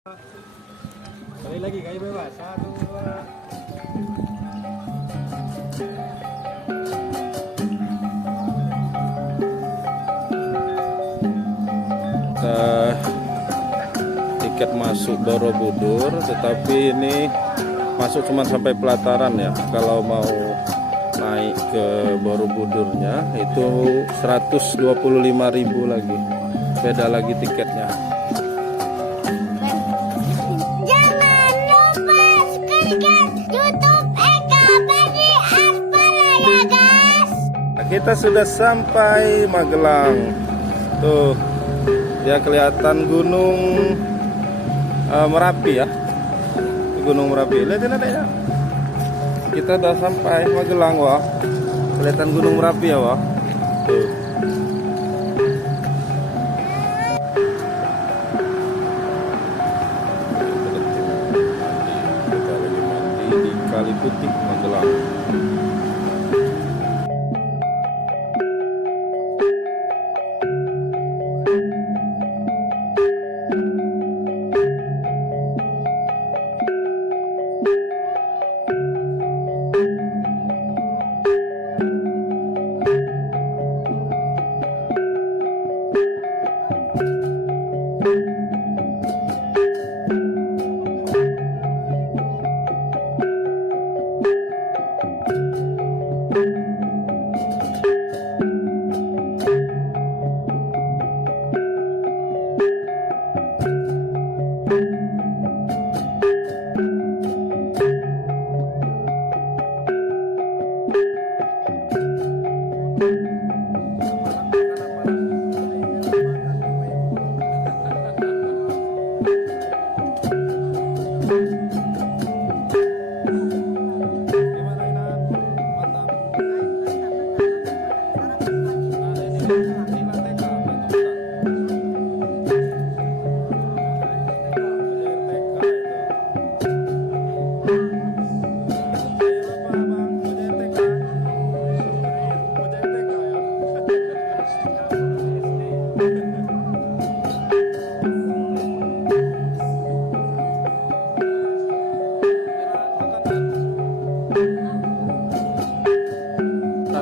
Sekali lagi kayu bebas. Satu, dua. Tiket masuk Borobudur, tetapi ini masuk cuma sampai pelataran ya. Kalau mau naik ke Borobudurnya itu 125.000 lagi, beda lagi tiketnya. Jangan lupa subscribe YouTube Eka Badi Aspara ya guys. Kita sudah sampai Magelang. Tuh, dia kelihatan Gunung Merapi ya. Gunung Merapi. Lihatin adanya. Kita udah sampai Magelang, wah. Kelihatan Gunung Merapi ya, wah. Tuh. Kita lagi mandi di Kali Putih, Magelang.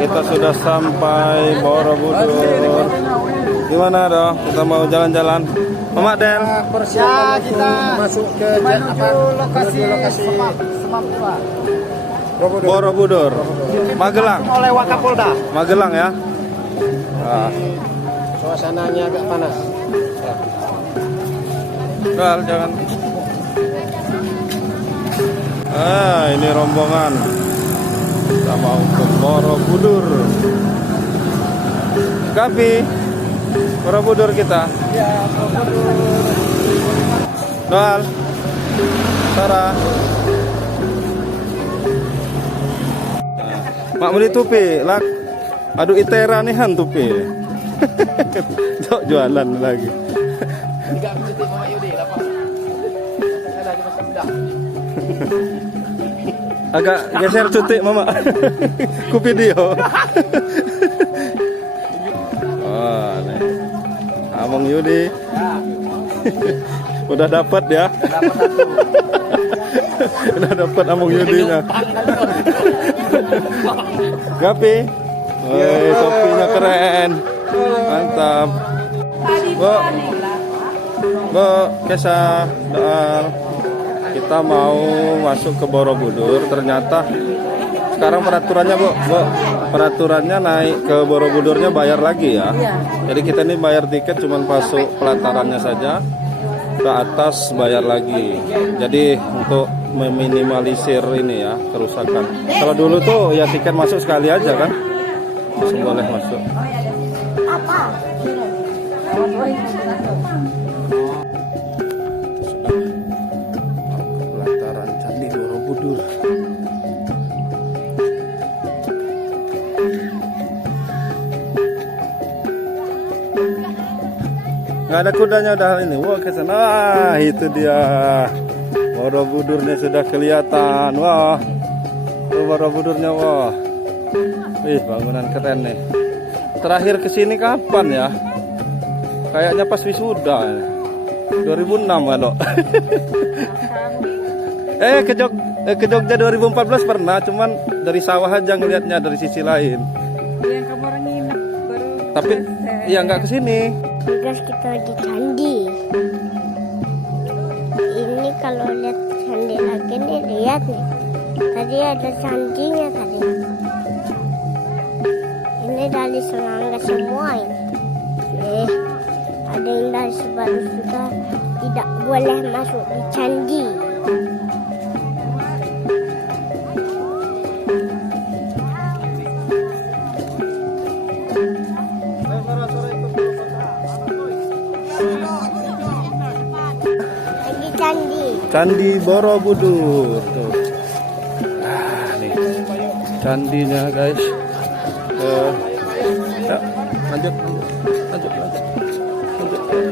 Kita sudah sampai Borobudur. Gimana dong? Kita mau jalan-jalan. Mama Del. Ya, kita masuk ke lokasi Semapua. Borobudur. Magelang. Oleh Wakapolda. Magelang ya. Nah, Suasananya agak panas. Del, jangan. Ini rombongan. Kita mau ke Borobudur. Gapi, Borobudur kita. Ya, Borobudur. Dal, Sarah. Mak beli tupi, lak. Aduh itera nih han tupi. Jok jualan lagi. Tiga menit Mama Yudi, lapar. Saya lagi masih muda. Agak geser cutik mama. Ku video. Oh, nih. Among Yudi. Ya. Udah dapat ya. Dapat satu. Udah dapat Among Yudinya. Gapi. Woi, topinya keren. Mantap. Bu, Kesa, Doal. Kita mau masuk ke Borobudur, ternyata sekarang peraturannya Bu, peraturannya naik ke Borobudurnya bayar lagi ya. Jadi kita ini bayar tiket cuman masuk pelatarannya saja, ke atas bayar lagi. Jadi untuk meminimalisir ini ya kerusakan. Kalau dulu tuh ya tiket masuk sekali aja kan, langsung boleh masuk. Nggak ada kudanya udah ini. Wah, ke sana. Ah, itu dia. Borobudurnya sudah kelihatan. Wah. Tuh Borobudurnya, wah. Wih, bangunan keren nih. Terakhir ke sini kapan ya? Kayaknya pas wisuda. 2006 kalau. Ke Jogja 2014 pernah, cuman dari sawah aja ngelihatnya dari sisi lain. Yang kamu orang nginep baru. Tapi iya nggak ke sini. Guys, kita lagi candi. Ini kalau lihat candi lagi nih, lihat nih. Tadi ada candinya tadi. Ini dari serangga semua ini. Nih, ada yang dari Sebalus juga tidak boleh masuk di candi. Lagi candi. Candi Borobudur tuh. Nah, nih candinya guys. Ya, lanjut.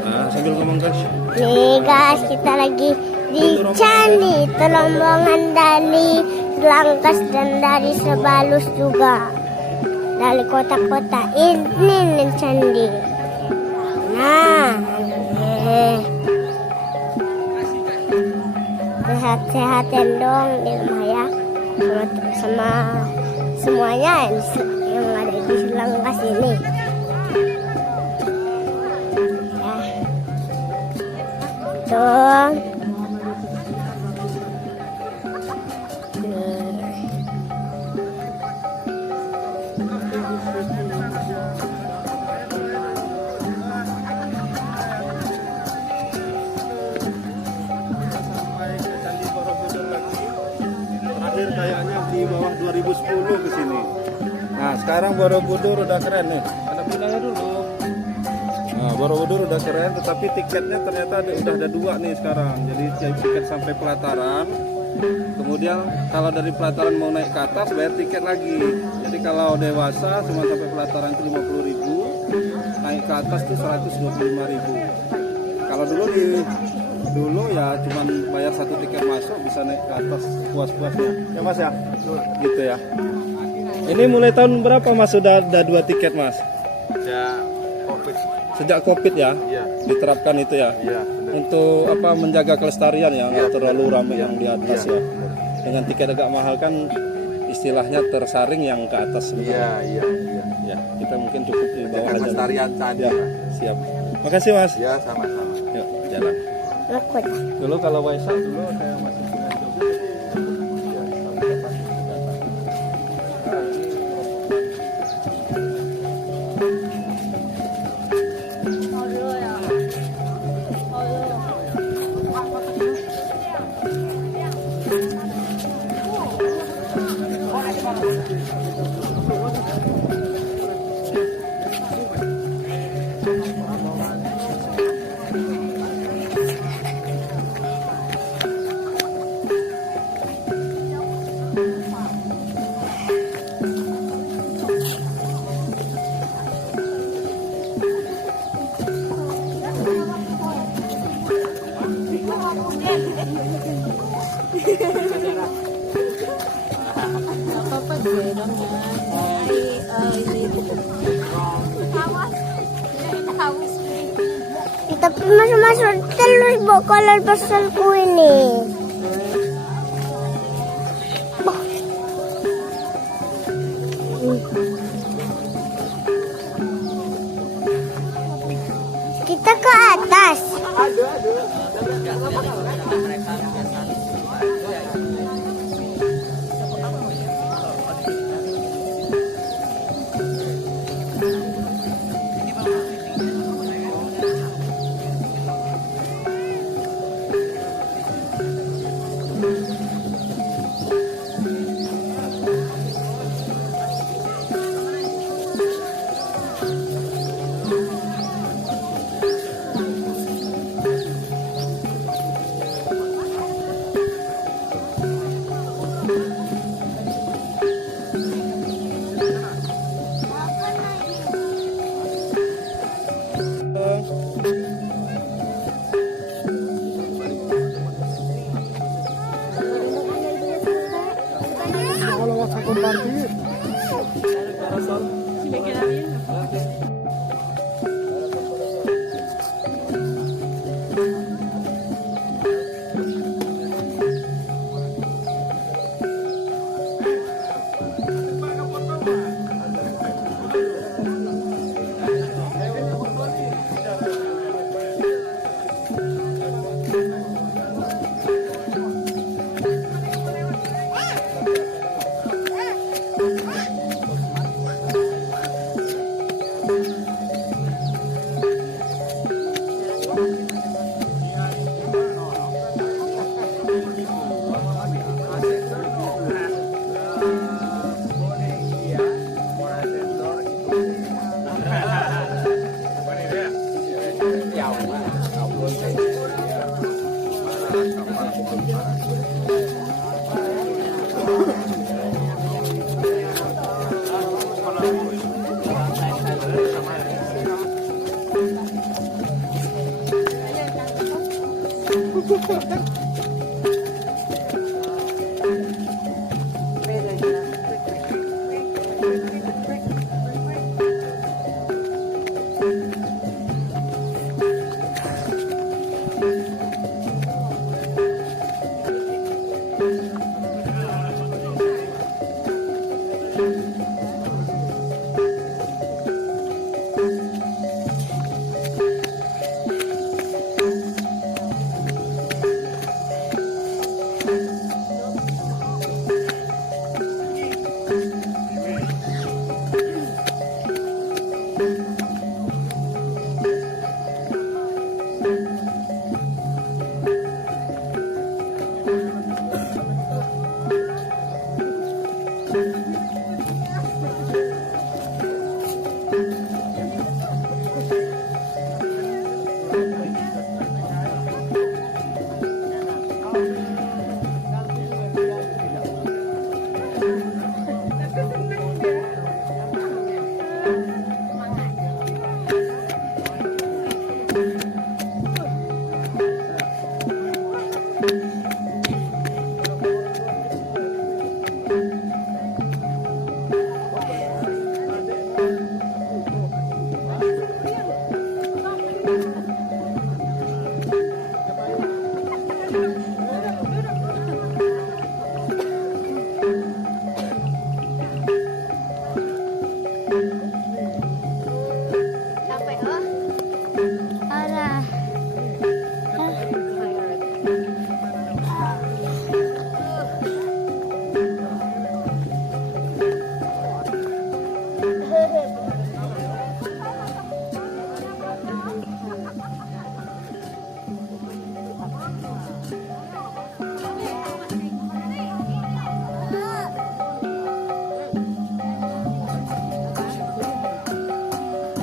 Nah, sambil ngomong guys. Nih guys, kita lagi di candi Telombongan dari Langkas dan dari Sebalus juga. Dari kota-kota ini nih candi. Nah, sehat-sehatin dong di rumah ya, sama semuanya yang ada di Langkas ini. Tuh. Terakhir kayaknya di bawah 2010 ke sini. Nah, sekarang Borobudur udah keren nih. Ada pinanya dulu. Nah, Borobudur udah keren, tetapi tiketnya ternyata udah ada 2 nih sekarang. Jadi tiket sampai pelataran. Kemudian kalau dari pelataran mau naik ke atas bayar tiket lagi. Jadi kalau dewasa cuma sampai pelataran itu 50.000, naik ke atas tuh 125.000. Kalau dulu ya cuman bayar 1 tiket masuk bisa naik ke atas puas-puasnya. Ya Mas ya? Gitu ya. Ini mulai tahun berapa Mas sudah ada 2 tiket Mas? Sejak Covid ya? Iya. Diterapkan itu ya? Iya. Untuk apa menjaga kelestarian ya, nggak terlalu ramai yang di atas Iya. ya. Dengan tiket agak mahal kan istilahnya tersaring yang ke atas. Iya. Ya, kita mungkin cukup di bawah Menjaga aja. kelestarian candi. Ya, siap. Makasih Mas. Ya, sama-sama. Yuk, jalan. Takut. Dulu kalau Waisak dulu saya masih punya Tapi masuk terus bakalan pesanku ini. Kita ke atas.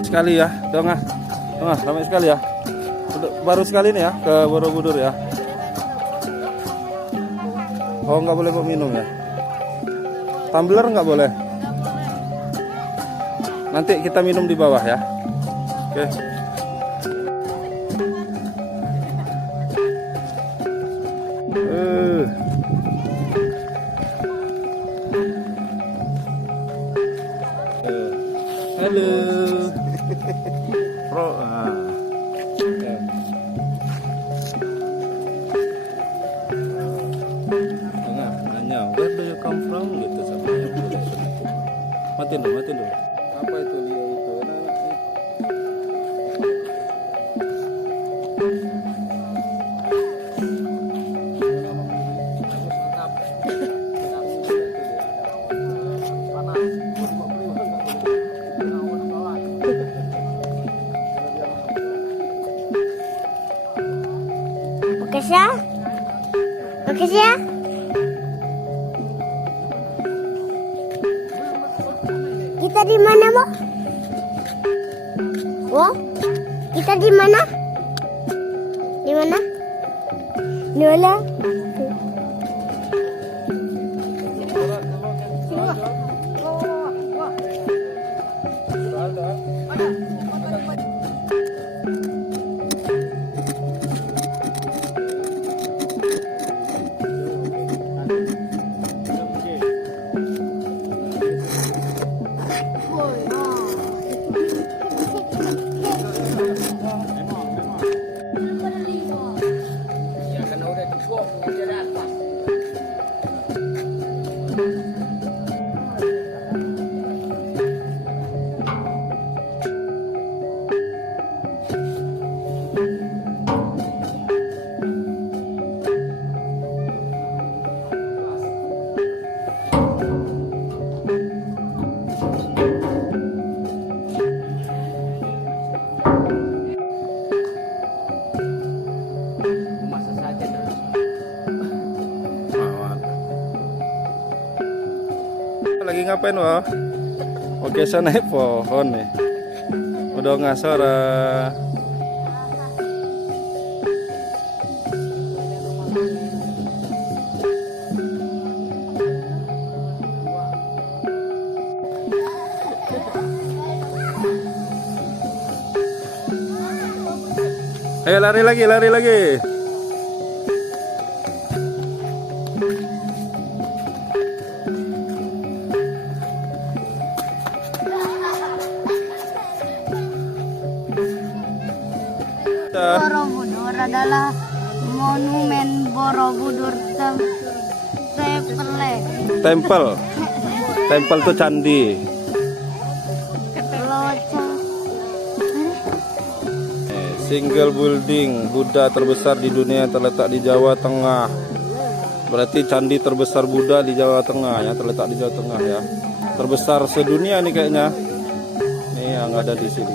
Sekali ya, dong ramai sekali ya. Baru sekali nih ya ke Borobudur ya. Oh, nggak boleh minum ya. Tumbler nggak boleh. Nanti kita minum di bawah ya. Oke. Halo. Pro. Nanya, where do you come from gitu sama yang udah matiin dulu. Apa itu Leo itu? Oke ya. Kita di mana, Bu? Oh, kita di mana? Di mana? Di mana? Lagi ngapain wah? Oke, saya naik pohon nih. Udah ngasar. Ayo lari lagi, lari lagi. Borobudur adalah monumen Borobudur Tempel. Tempel tuh candi. Single building Buddha terbesar di dunia yang terletak di Jawa Tengah. Berarti candi terbesar Buddha di Jawa Tengah ya, terletak di Jawa Tengah ya. Terbesar sedunia nih kayaknya. Nih yang ada di sini.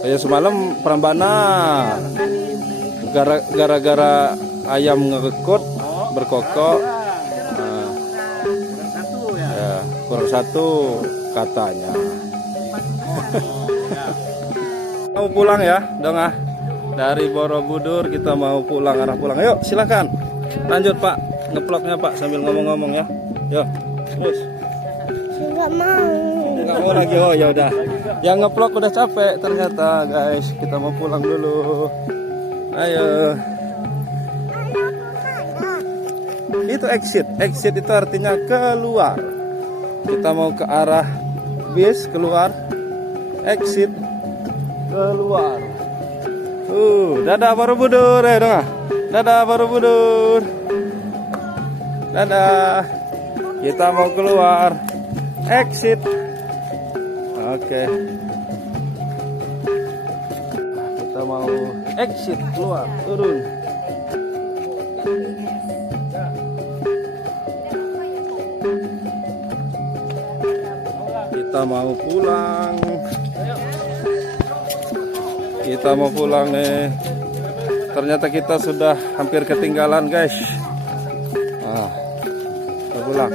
Kayak semalam Prambanan. Gara-gara ayam ngekut berkokok. Nah, ya, kurang satu katanya. Mau pulang ya, dong ah. Dari Borobudur kita mau pulang, arah pulang. Ayo, silakan. Lanjut Pak, ngeploknya Pak sambil ngomong-ngomong ya. Yo, terus. Enggak mau. Enggak mau lagi. Oh ya udah. Yang ngeplok udah capek ternyata, guys. Kita mau pulang dulu. Ayo. Itu exit. Exit itu artinya keluar. Kita mau ke arah bis keluar. Exit keluar. Dadah Borobudur, ya dong. Dadah Borobudur. Dadah. Kita mau keluar. Exit. Oke. Kita mau exit keluar, turun. Kita mau pulang. Kita mau pulang nih. Ternyata kita sudah hampir ketinggalan, guys. Kita pulang.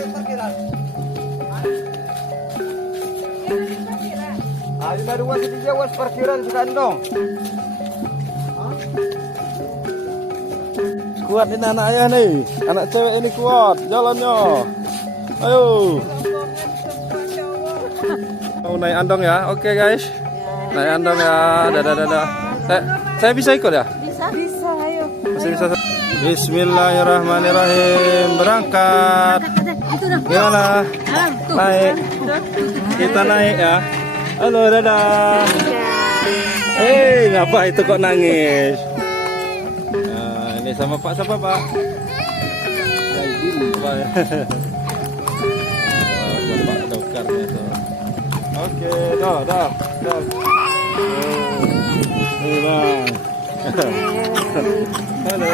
Ada dua tiga was parkiran sekandong. Kuat ini anak ayah nih. Anak cewek ini kuat jalannya. Ayo. Mau naik andong ya? Oke guys. Naik andong ya. Dadah. Saya bisa ikut ya? Bisa, ayo. Masih bisa. Bismillahirrahmanirrahim. Berangkat. Gimana? Naik. Kita naik ya. Halo, dadah. Ngapa itu kok nangis? Nah, ini sama Pak, siapa Pak? Bapak dokarnya tuh. Oke, dah. Ini Bang. Halo.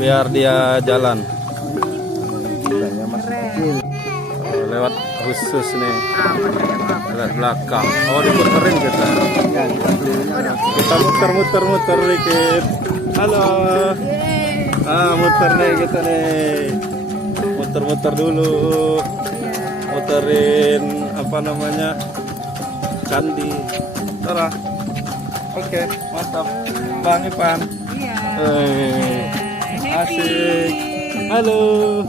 Biar dia jalan. Lewat khusus nih, lewat belakang. Oh, diputerin kita. Kita muter dikit. Halo. Muter nih kita nih. Muter dulu. Muterin apa namanya? Candi. Terah. Oke, mantap. Bang Ipan. Iya. Asik. Halo.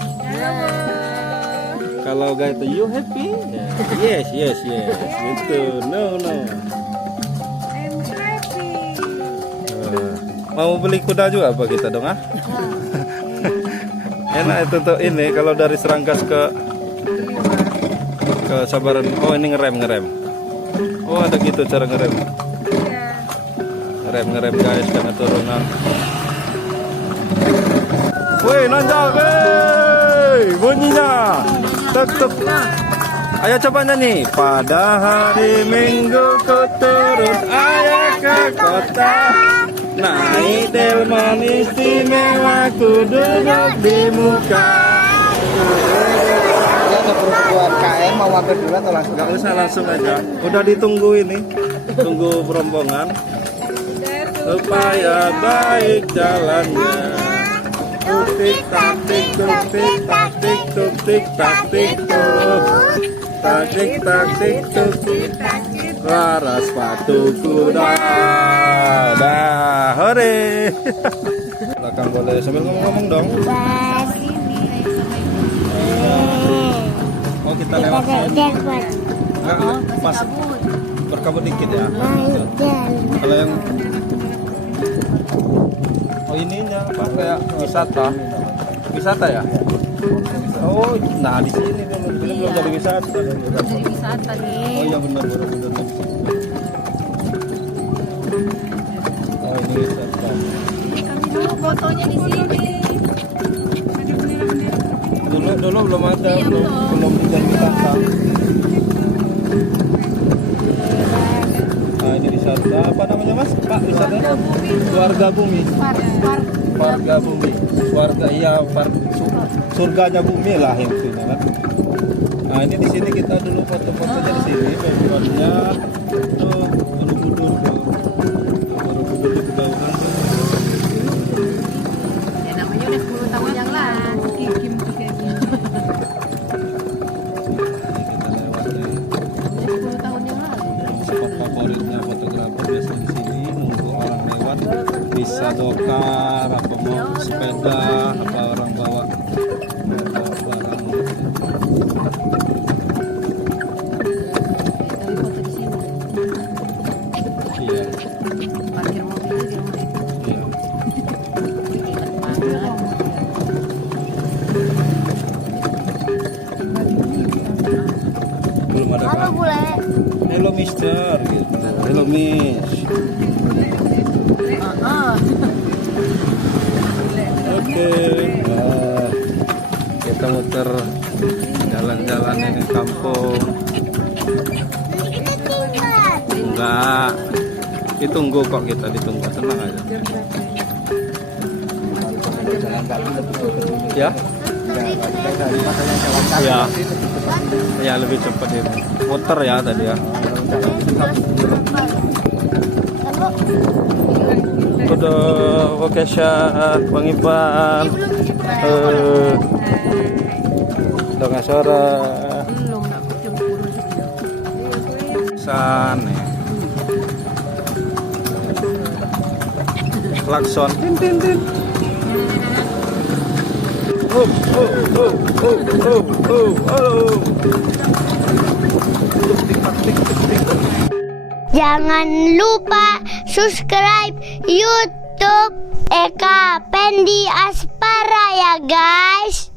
Kalau guys itu you happy? Yes. Gitu. No. I'm happy. Mau beli kuda juga apa kita dong ah? Enak itu tuh ini kalau dari Serangkas ke Sabaran. Oh ini ngerem. Oh ada gitu cara ngerem. Ngerem guys karena turunan. Woi nanjak, bunyinya. Tuk. Ayo coba nyanyi. Pada hari Minggu ku turut ayah ke kota, naik delman istimewa ku duduk di muka. Ada perempuan KM mau mampir dulu atau langsung? Gak usah, langsung aja. Udah ditunggu ini, tunggu rombongan supaya baik jalannya. Tik tak tik tuk suara sepatu kuda. Dah, hore. Belakang boleh sambil ngomong-ngomong dong. Oh kita lewat sini. Pas berkabut dikit ya. naik jalan. Kalau yang oh ininya apa kayak wisata ya? Oh, nah di sini kan belum jadi wisata. Jadi wisata nih. Oh iya benar. Oh ini wisata. Kami dulu fotonya di sini. Dulu belum ada, Iya, belum jadi wisata. Nah ini wisata apa namanya mas? Pak wisata? Warga Bumi. Warga Bumi. Warga iya surganya bumi lah yang itunya kan. Nah ini di sini kita dulu foto-fotonya di sini backgroundnya tuh Borobudur di Bedaunan. Ya namanya udah 10 tahun yang lalu. Kim kayak gini. Udah 10 tahun yang lalu. Spot favoritnya fotografer biasa di sini nunggu orang lewat bisa dokar apa mau sepeda apa orang bawa barang. Kami foto di sini. Iya, Parkir mobil di rumah itu. iya. Hebat banget. Belum ada Halo kan? bule. Hello Mister gitu. Hello Miss. Oke. Nah, kita muter jalan-jalan ini kampung. Kita tinggal. Enggak. Ditunggu kok kita ditunggu, tenang aja. Ya? Ya. Ya lebih cepat ini. Muter ya tadi ya. Udah location Bang Ipan. Dengan suara Belum nak cemburu sih. san ya. Klakson. Jangan lupa subscribe YouTube Eka Pendi Aspara ya guys.